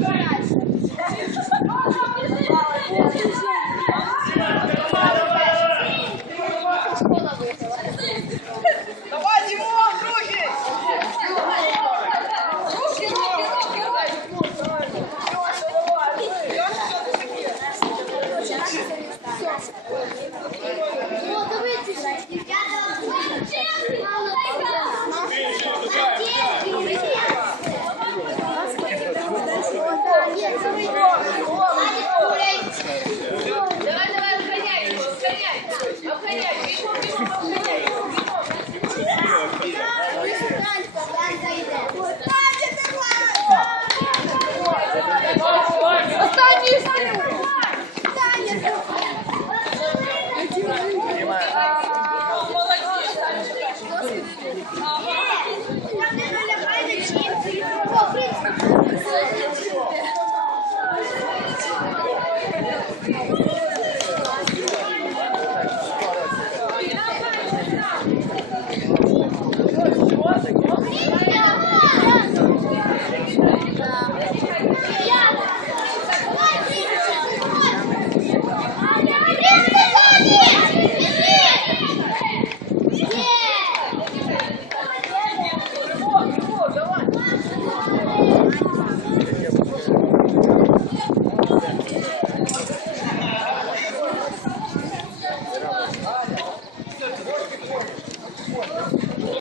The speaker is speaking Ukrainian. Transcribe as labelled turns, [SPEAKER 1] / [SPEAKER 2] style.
[SPEAKER 1] Давай, Молодец,